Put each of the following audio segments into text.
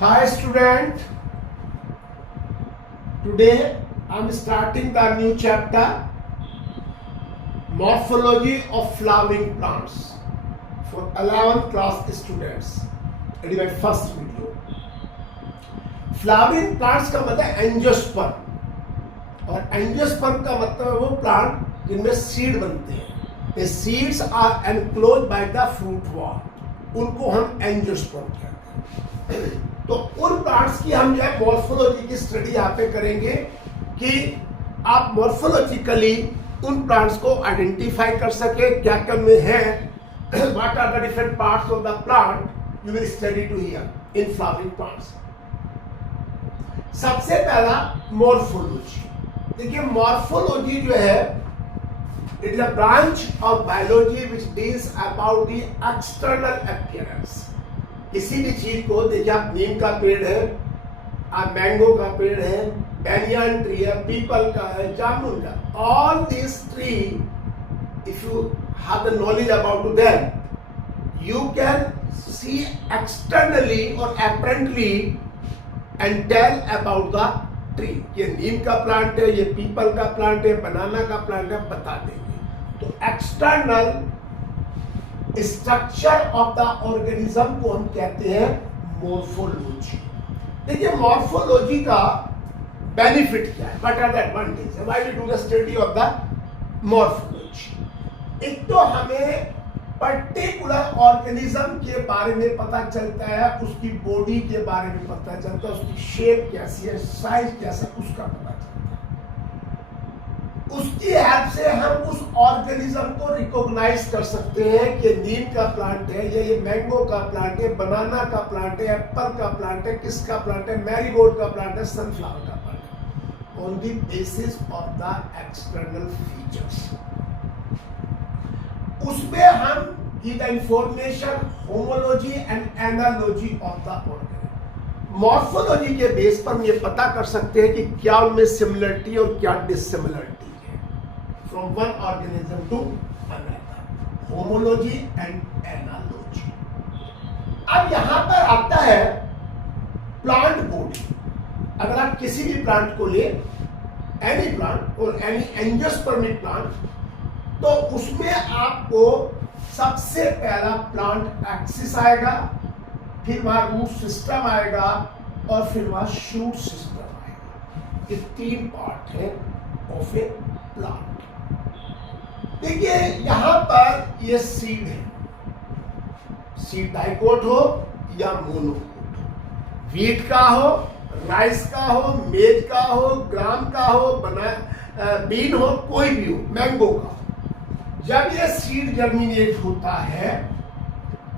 Hi student, today I am starting the new chapter Morphology of Flowering Plants for 11th class students. It is my first video. Flowering plants का मतलब angiosperm और angiosperm का मतलब है वो plant जिनमें seed बनते हैं. The seeds are enclosed by the fruit wall. उनको हम एंजियोस्पर्म कहते हैं. तो उन प्लांट्स की हम जो है मॉर्फोलॉजी की स्टडी यहाँ पे करेंगे कि आप मॉर्फोलॉजिकली उन प्लांट्स को आइडेंटिफाई कर सके क्या क्या में है. What are the different parts of the plant you will study to here in flowering plants. सबसे पहला मॉर्फोलॉजी. देखिए मॉर्फोलॉजी जो है it is a branch of biology which deals about the external appearance. किसी भी चीज को देखिए, आप नीम का पेड़ है, आप मैंगो का पेड़ है, बैनियन ट्री है, पीपल का है, जामुन का. All this tree if you have the knowledge about them you can see externally और apparently and tell about the tree. ये नीम का प्लांट है, ये पीपल का प्लांट है, बनाना का प्लांट है, बता देंगे. तो external structure of the organism को हम कहते हैं मॉर्फोलॉजी. देखिए मॉर्फोलॉजी का बेनिफिट क्या है, what are the advantage, why we do the study of the morphology. एक तो हमें पर्टिकुलर ऑर्गेनिज्म के बारे में पता चलता है, उसकी बॉडी के बारे में पता चलता है, उसकी शेप कैसी है, साइज कैसा, उसका पता चलता है. उसकी हेल्प से हम उस ऑर्गेनिज्म को रिकॉग्नाइज कर सकते हैं कि नीम का प्लांट है, ये मैंगो का प्लांट है, बनाना का प्लांट है, एप्पल का प्लांट है, किसका प्लांट है, मैरीगोल्ड का प्लांट है, सनफ्लावर का प्लांट है, on the basis of the external features. उसमें हम the information homology and analogy of the organism. Morphology के बेस पर हम ये पता कर सकते हैं कि क्या उनमें सिमिलरिटी और क्या dissimilarity from one organism to another. Homology and analogy. अब यहां पर आता है प्लांट बॉडी. अगर आप किसी भी प्लांट को ले, एनी प्लांट और एनी एंजियोस्पर्मिक प्लांट, तो उसमें आपको सबसे पहला प्लांट एक्सिस आएगा, फिर वहां रूट सिस्टम आएगा और फिर वहां शूट सिस्टम आएगा. ये तीन पार्ट है ऑफ ए प्लांट. देखिए यहां पर ये सीड है, सीड डाइकोट हो या मोनोकोट हो, वीट का हो, राइस का हो, मेज का हो, ग्राम का हो, बीन हो, कोई भी हो, मैंगो का. जब ये सीड जर्मिनेट होता है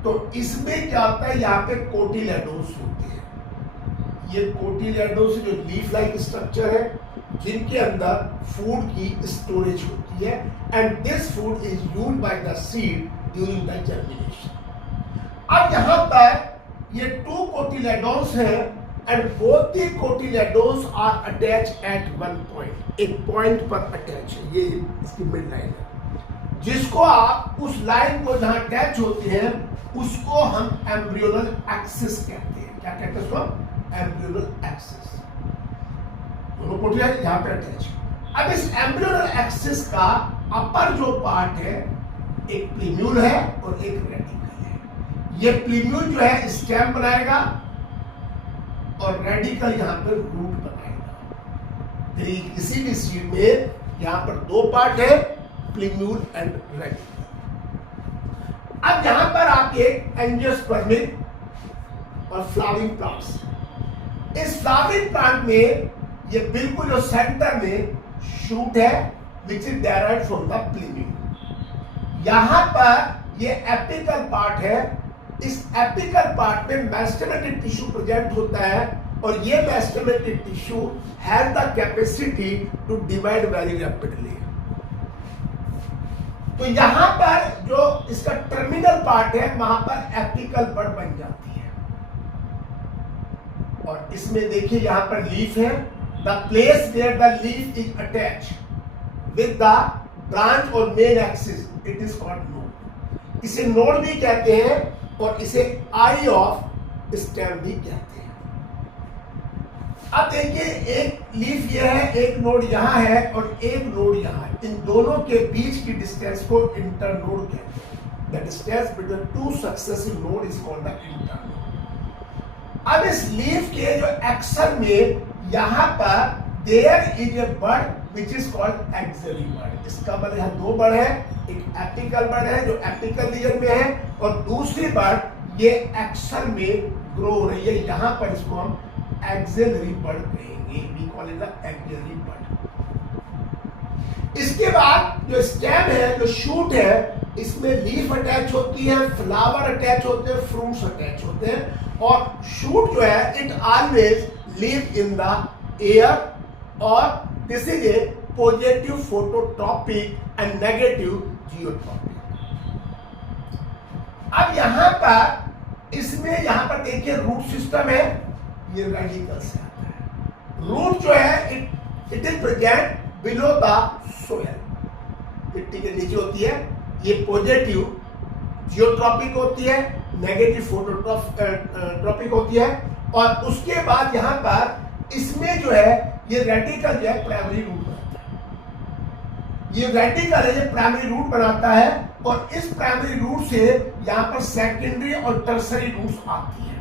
तो इसमें क्या होता है, यहाँ पे कोटिलेडोन्स होते हैं. ये कोटिलेडोन्स जो लीफ लाइक स्ट्रक्चर है जिनके अंदर फूड की स्टोरेज होती है, and this food is used by the seed during the germination. अब यहां पर ये टू कोटिलेडोन्स हैं and both the cotyledons are attach at one point. एक पॉइंट पर अटैच है, ये इसकी मिड लाइन है, जिसको आप उस लाइन को जहां अटैच होते हैं उसको हम एम्ब्रियोनल एक्सिस कहते हैं. क्या कहते हैं उसको? Embryonal axis. दोनों कोटिलेडोन यहां पे अटैच. अब इस एम्ब्रियोनल एक्सिस का अपर जो पार्ट है, एक प्लीम्यूल है और एक रेडिकल है. ये प्लीम्यूल जो है स्टेम बनाएगा और रेडिकल यहां पर रूट बनाएगा. किसी भी सीड में यहां पर दो पार्ट है, प्लीम्यूल एंड रेडिकल. अब यहां पर आप एक एंजियोस्पर्मिक और फ्लावरिंग प्लांट्स. इस फ्लावरिंग प्लांट में ये बिल्कुल जो सेंटर में शूट है which is derived from the प्लीम्यूल. यहां पर ये एपिकल पार्ट है. इस एपिकल पार्ट में मेस्टेमेटिक टिश्यू प्रेजेंट होता है और ये meristematic tissue has the capacity to divide very rapidly. तो यहां पर जो इसका टर्मिनल पार्ट है वहां पर एपिकल बड बन जाती है. और इसमें देखिए यहां पर लीफ है. The place where the leaf is attached with the branch or main axis, it is called node. इसे नोड भी कहते हैं और इसे आई ऑफ स्टेम भी कहते हैं. अब देखिए एक लीफ ये है, एक नोड यहाँ है और एक नोड यहाँ है। इन दोनों के बीच की डिस्टेंस को इंटरनोड कहते हैं। The distance between two successive node is called the internode. अब इस लीफ के जो एक्सल में यहाँ पर there is a bud which is called axillary bud. इसका मतलब यहाँ दो बड है, एक एपिकल बड है जो एपिकल रीजन में है और दूसरी बड ये एक्सल में ग्रो हो रही है। यहाँ पर इसको हम एक्सिलरी बड कहेंगे, we call it the axillary bud. इसके बाद जो स्टेम है, जो शूट है, इसमें लीफ अटैच होती है, फ्लावर अटैच होते हैं, फ्रूट्स अटैच होते हैं और शूट जो है it always live in the air और this is a positive phototropic and negative geotropic. अब यहां पर इसमें यहां पर देखिए रूट सिस्टम है, ये रेडिकल से आता है। रूट जो है it is present below the soil, मिट्टी के नीचे होती है। ये पॉजिटिव जियोट्रॉपिक होती है, नेगेटिव फोटोट्रॉपिक होती है और उसके बाद यहां पर इसमें जो है ये रेडिकल जो है प्राइमरी रूट बनाता है। ये रेडिकल है, ये प्राइमरी रूट बनाता है और इस प्राइमरी रूट से यहां पर सेकेंडरी और टर्सरी रूट्स आती है।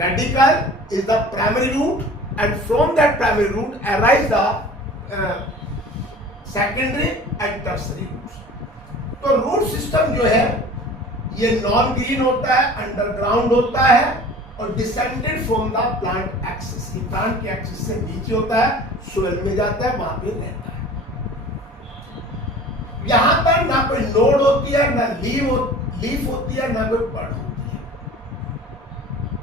Radical is the primary root and from that primary root arise the secondary and tertiary roots. तो रूट सिस्टम जो है ये नॉन ग्रीन होता है, अंडरग्राउंड होता है और descended from the plant axis. Plant के एक्सिस से नीचे होता है, सोयल में जाता है, वहां पे रहता है। यहां पर ना कोई नोड होती है, ना लीफ होती है, ना कोई बड होती है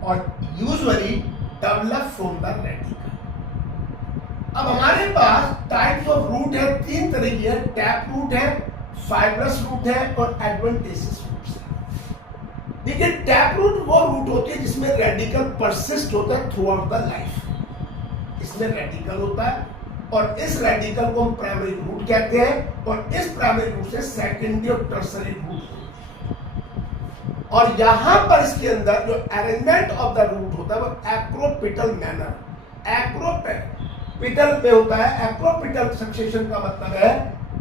और usually develop from the radical. अब हमारे पास टाइप्स ऑफ रूट है, तीन तरह की है। टैप रूट है, फाइब्रस रूट है और एडवेंटेसियस रूट है। देखिए टैप रूट वो रूट होती है जिसमें रेडिकल परसिस्ट होता है थ्रू आउट द लाइफ। इसमें रेडिकल होता है और इस रेडिकल को हम प्राइमरी रूट कहते हैं और इस प्राइमरी रूट से सेकेंडरी और टर्सरी रूट होती है। और यहां पर इसके अंदर जो अरेंजमेंट ऑफ द रूट होता है वो एक्रोपिटल मैनर, एक्रोपिटल में होता है। एक्रोपिटल सक्सेशन का मतलब है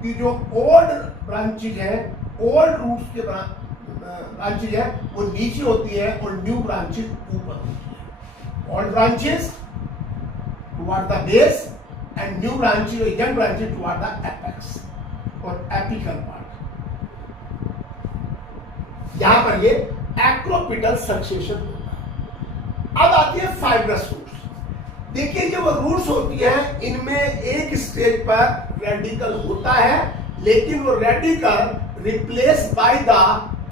कि जो ओल्ड ब्रांचेज है, ओल्ड रूट्स के ब्रांचेज है वो नीचे होती है और न्यू ब्रांचेज ऊपर होती है। Old branches toward the base and new branches और young branches toward the apex और एपिकल पार्ट। यहां पर ये एक्रोपिटल सक्सेशन होता है। अब आती है फाइब्रस रूट्स। देखिए जो वो रूट्स होती है इनमें एक स्टेज पर रेडिकल होता है लेकिन वो radical replace by the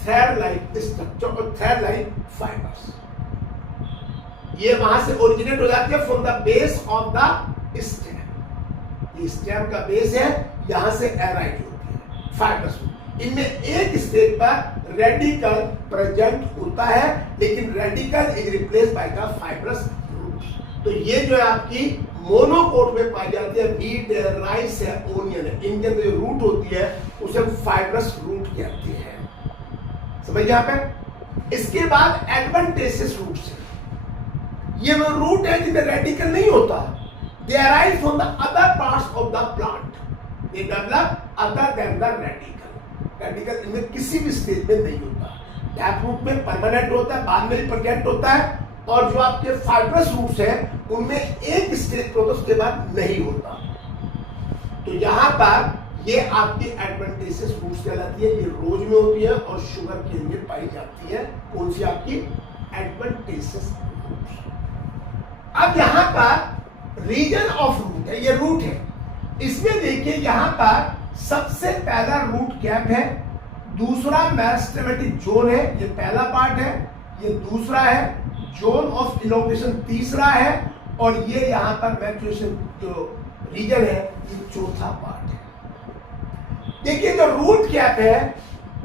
thread like structure और थ्रेड लाइक फाइबर्स। ये वहां से ओरिजिनेट हो जाती है from the base of the stem. ये स्टेम का बेस है, यहां से एराइज होती है फाइबर्स। इनमें एक स्टेज पर रेडिकल प्रेजेंट होता है लेकिन radical is replace by the fibrous roots. तो ये जो है आपकी मोनोकोट में पाई जाती है, वीट है, राइस है, ओनियन है। इनके अंदर जो रूट होती है उसे हम फाइबरस रूट कहते हैं। समझ यहाँ पे। इसके बाद एडवेंटेसियस रूट्स है। ये वो रूट है जिनमें रेडिकल नहीं होता। दे arise from the other parts of the plant, they develop other than the radical. Radical इनमें किसी भी स्टेज में नहीं होता। टैप रूट में परमानेंट होता है, बाद में रिपरजेंट होता है और जो आपके फाइब्रस रूट्स हैं उनमें एक स्टेज पर होता है, उसके बाद नहीं होता। तो यहां पर ये आपकी एडवेंटेसियस रूट्स कहलाती है। ये रोज में होती है और शुगर केन में पाई जाती है। कौन सी आपकी एडवेंटेसियस रूट्स। अब यहां पर रीजन ऑफ रूट है, ये रूट है। इसमें देखिए यहां पर सबसे पहला रूट कैप है, दूसरा मेरिस्टेमेटिक जोन है, ये पहला पार्ट है। ये दूसरा है, जोन ऑफ इलोंगेशन तीसरा है और ये यहां पर मैचुरेशन जो रीजन है ये चौथा पार्ट है। देखिए जो रूट कैप है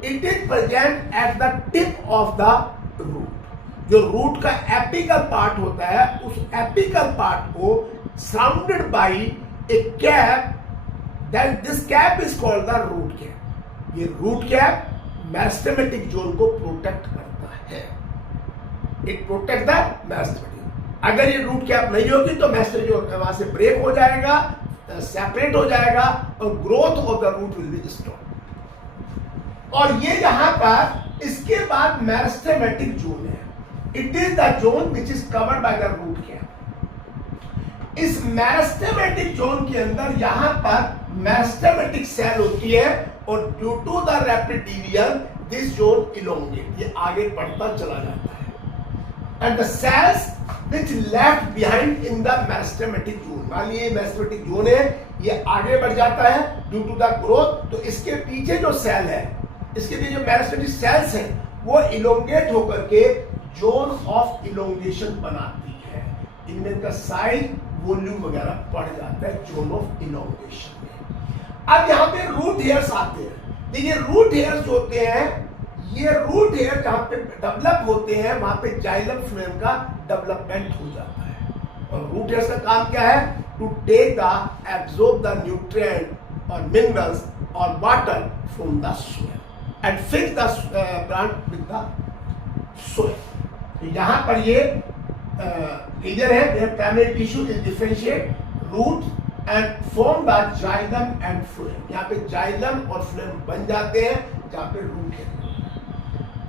it is present at the tip of the root. जो रूट का एपिकल पार्ट होता है उस एपिकल पार्ट को surrounded by a cap, then this cap is called the root cap. ये रूट कैप मेरिस्टेमेटिक जोन को protect करता है। It protect the meristematic. अगर ये रूट कैप नहीं होगी तो मेसेज जो वहां से ब्रेक हो जाएगा, सेपरेट हो जाएगा और growth of the root will be stop. और ये यहां पर इसके बाद मेरिस्टेमेटिक जोन है। It is the zone which is covered by the root cap. इस मेरिस्टेमेटिक जोन के अंदर यहां पर मेरिस्टेमेटिक सेल होती है और due to the rapid division this zone elongate, ये आगे बढ़ता चला जाता है। And the cells which left behind in the meristematic zone, मान लीजिए meristematic zone है, ये आगे बढ़ जाता है due to the growth, तो इसके पीछे जो सेल है, इसके पीछे जो meristematic cells हैं, वो elongate होकर के zone of elongation बनाती है। इनमें इनका साइज, वॉल्यूम वगैरह बढ़ जाता है zone of elongation में। अब यहाँ पे रूट हेयर्स आते हैं। देखिए रूट हेयर्स जो होते हैं, ये रूट हेयर जहां पे डेवलप होते हैं वहां पे जाइलम फ्लोएम का डेवलपमेंट हो जाता है। और रूट हेयर्स का काम क्या है? To take the absorb the nutrient और मिनरल्स और water from the soil and fix the plant with the soil. यहां पर ये रीजन है where primary tissue is differentiate root and form the xylem and phloem. यहाँ पे xylem और phloem बन जाते हैं जहां पे रूट है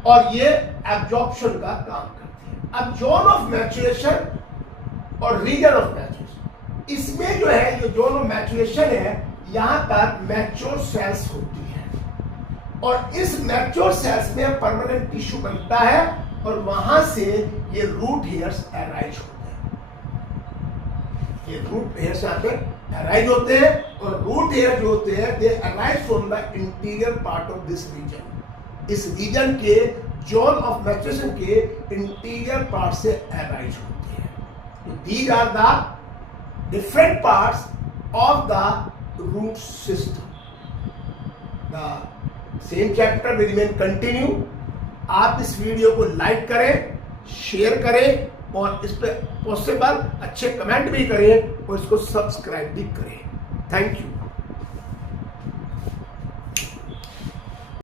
और ये एब्जॉर्प्शन का काम करती है। अब जोन ऑफ मैचुरेशन और रीजन ऑफ मैचुरेशन, इसमें जो है, जो जोन ऑफ मैचुरेशन है, यहां पर मैच्योर सेल्स होती है और इस मैच्योर सेल्स में परमानेंट टिश्यू बनता है और वहां से ये रूट हेयर्स अराइज होते हैं। ये रूट हेयर्स यहाँ पे अराइज होते हैं और रूट हेयर जो होते हैं they arise from the interior part of this region. इस रीजन के जोन ऑफ मैचुरेशन के इंटीरियर पार्ट से अराइज होती है। तो these are the different parts of the root system. The same chapter will remain continue. आप इस video को लाइक करें, शेयर करें और इस पे पॉसिबल अच्छे कमेंट भी करें और इसको सब्सक्राइब भी करें। Thank you.